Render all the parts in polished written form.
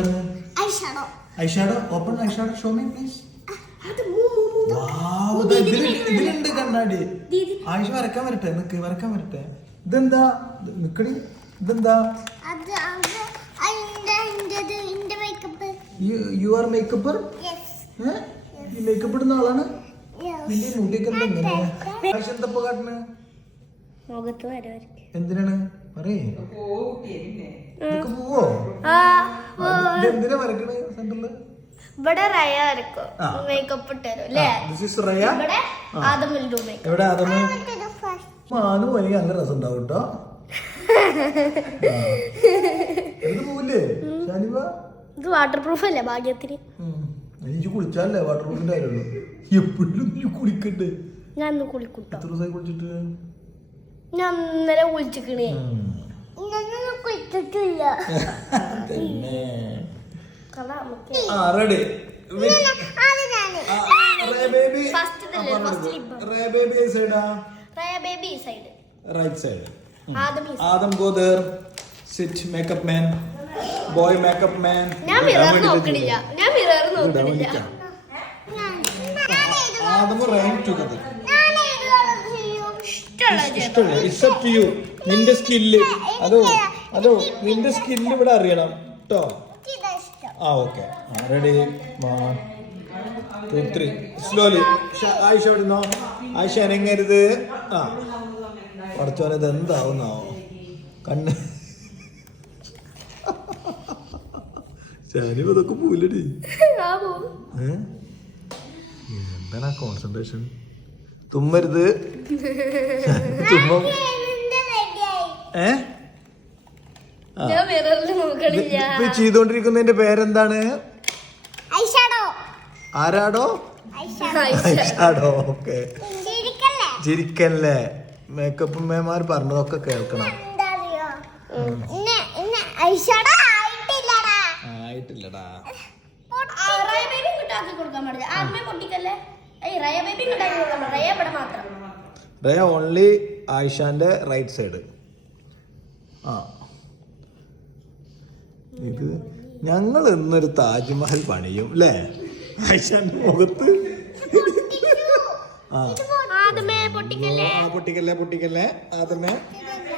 എന്താണ്? Eyeshadow. Open eyeshadow. Show me please. ഇതിലുണ്ട് കണ്ണാടി. ആയിഷ വരക്കാൻ വരട്ടെ. വരക്കാൻ വരട്ടെ. ഇതെന്താ നിക്കടി? ഇതെന്താ? You are makeuper? ഈ മേക്കപ്പ് ഇടുന്ന ആളാണ്? നിന്റെ മുടിയൊക്കെ എന്താ ഇങ്ങനെ? ആയിഷ എന്തപ്പോ കാട്ടണ്? എന്തിനാണ് പറയേ? പോവോ? എന്തിനാ വരക്കണേ സെന്ററില്? ഇവിടെ റയ വരക്കും മേക്കപ്പ് ഇട്ടരും അല്ലേ? എവിടെ ആദം? മാനു എനിക്ക് നല്ല രസം ഉണ്ടാവും കേട്ടോ. എന്ത് പോവില്ലേ ഷാനിബ? ഇത് വാട്ടർ പ്രൂഫ് അല്ലേ ഭാഗ്യത്തിന്? എനിക്ക് കുളിച്ചാലേ വാട്ടർ പ്രൂഫിന്റെ കാര്യമുള്ളൂ. എപ്പോഴും നീ കുളിക്കണ്ടേ? ഞാൻ ഇന്ന് കുളിക്കൂട്ടോ. എത്ര ദിവസമായി കുളിച്ചിട്ട്? ഞാൻ ഇന്നലെ കുളിച്ചിക്കണേ. കുളിച്ചിട്ടില്ല. Adam go there. Sit, makeup man. Boy makeup man. ഞാൻ മിറർ നോക്കണില്ല. Adam rank together. It's up to you. നിന്റെ സ്കില്ല് അതോ നിന്റെ സ്കില്ല് ഇവിടെ അറിയണം കേട്ടോ. Okay ready. 1 2 3 സ്ലോലി. ആയിഷ വിടുന്നോ? ആയിഷ അനങ്ങരുത്. പഠിച്ചോനെ ഇത് എന്താവുന്നാവോ കണ്ണ്. ശാനി ഇതൊക്കെ പോയില്ലടി. എന്താണ് കോൺസെൻട്രേഷൻ? തുമ്മരുത്. തുമ്മ ചെയ്തോണ്ടിരിക്കുന്നതിന്റെ പേരെന്താണ്? ആരാടോ? ഐഷാഡോ. ഓക്കെ ചിരിക്കല്ലേ. മേക്കപ്പ് മേമാർ പറഞ്ഞതൊക്കെ കേൾക്കണം. ആയിട്ടില്ലടാ. റയ ഓൺലി ആയിഷാന്റെ റൈറ്റ് സൈഡ്. ഇത് ഞങ്ങൾ ഇന്നൊരു താജ്മഹൽ പണിയും അല്ലേ ആയിഷാന്റെ മുഖത്ത്? പൊട്ടിക്കല്ലേ ആദ്യമേ.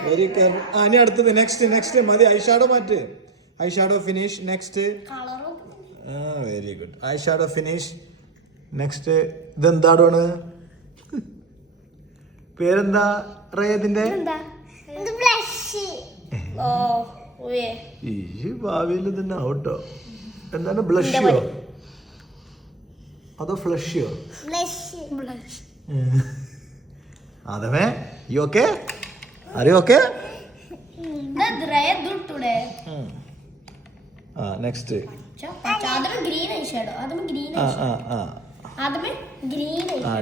Very careful. ഇനി അടുത്തത് നെക്സ്റ്റ് മതി. Eyeshadow matte. Eyeshadow finish. Next. Very good. Eyeshadow finish. Next. ഇതെന്താടാണ് പേരെന്താ റേതിന്റെ? ഈ ഭാവിയിൽ തന്നെ ആവട്ടോ. എന്താണ് ബ്ലഷ്യോ അതോ ഫ്ലഷ്യോ? അതമേ you okay? Are you okay? Next.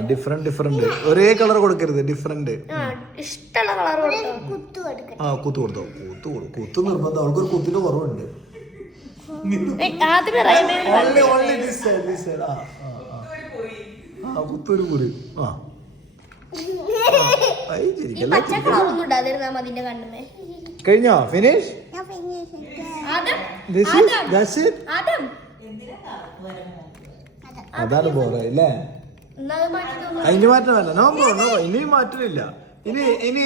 Different ഒരേ കളർ കൊടുക്കരുത്. ഡിഫറെന്റ് ഇഷ്ടമുള്ള കളർ കുത്തു കൊടുത്തോ. കുത്ത് നിർബന്ധം. അവൾക്കൊരു കുത്തിന്റെ കുറവുണ്ട്. കുത്തൊരു കുറി. കഴിഞ്ഞോ? ഫിനിഷ്. അതാണ് പോരെ അല്ലേ? അതിന് മാറ്റമല്ല. നോ ഇനിയും മാറ്റമില്ല. ഇനി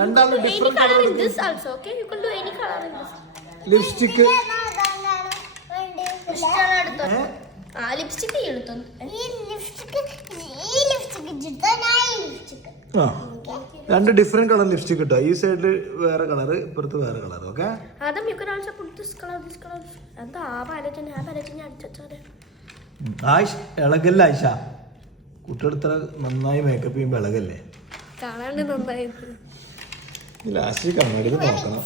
രണ്ടാളും ലിപ്സ്റ്റിക്. രണ്ട് ഡിഫറെന്റ് കളർ ലിപ്സ്റ്റിക് കിട്ടോ. ഈ സൈഡില് വേറെ കളർ, ഇപ്പുറത്ത് വേറെ കളർ. ഓക്കെ ആയിഷ ഇളകല്ലേ? ആയിഷ കുട്ടികൾ ഇത്ര നന്നായി മേക്കപ്പ് ചെയ്യുമ്പോ ഇളകല്ലേ? ലാസ്റ്റ് കണ്ണാടി നോക്കണം.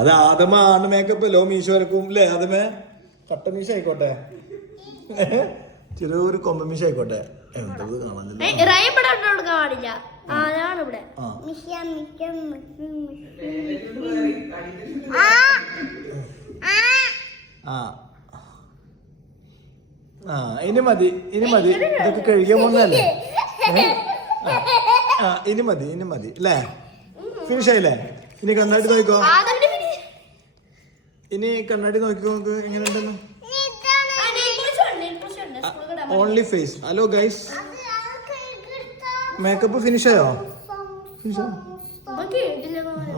അത് ആദമാണ് മേക്കപ്പ്. ലോ മീശ വരക്കും അല്ലേ ആദമേ? കട്ട മീശ ആയിക്കോട്ടെ, ചെറിയൊരു കൊമ്പ മീശ ആയിക്കോട്ടെ. എന്തത് കാണാനില്ല. ഇനി മതി ഇതൊക്കെ കഴിക്കാൻ പോകുന്നതല്ലേ? ഇനി മതി അല്ലേ? ഫിനിഷ് ആയില്ലേ? ഇനി കണ്ണാടി നോക്കിക്കോ. ഇനി കണ്ണാടി നോക്കിക്കോ, നമുക്ക് എങ്ങനെയുണ്ടെന്ന്. Only face. Hello guys, makeup finish ആയോ?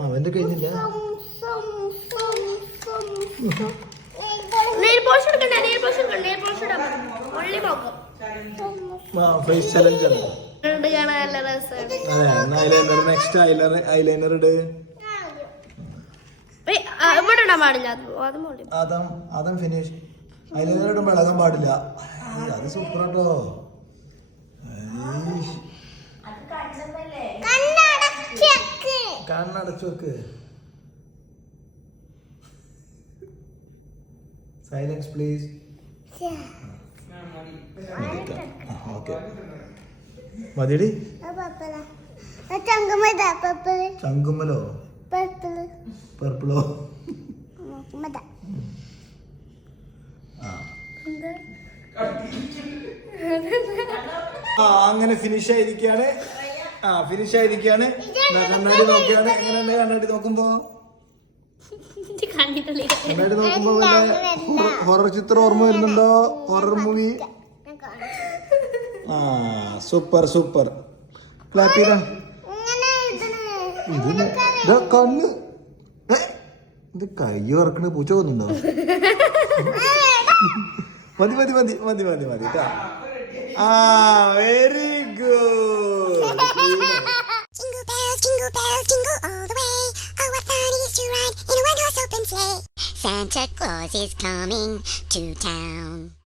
അവന്റെ കഴിഞ്ഞില്ല. ഫേസ് ചലഞ്ച് ആണ്. ഐലൈനർ, നെക്സ്റ്റ് ഐലൈനർ ഇട്. ആദം ഫിനിഷ്. ഐലൈനർ ഇടുമ്പോ ഇളകാൻ പാടില്ല. അത് സൂപ്പർ ആട്ടോ. കണ്ണടച്ചു വെക്ക്. Silence please. ഓക്കെ മതിയടി. ചങ്കുമലോ പർപ്പിളോ? അങ്ങനെ ഫിനിഷ് ആയിരിക്കാണ്. കണ്ണാടി നോക്കിയാണ്. എങ്ങനെയുണ്ട് കണ്ണാടി നോക്കുമ്പോ? കണ്ണാടി നോക്കുമ്പോ ഹൊറർ ചിത്രം ഓർമ്മ വരുന്നുണ്ടോ? Horror movie. സൂപ്പർ. ക്ലാപ്പ് ചെയ്താ. കണ്ണ് ഇത് കൈ വറക്കണ പൂച്ച പോകുന്നുണ്ടോ? മതി കേട്ടാ. Very good. Jingle bells, jingle all the way. Oh, what fun it is to ride in a one-horse open sleigh. Santa Claus is coming to town.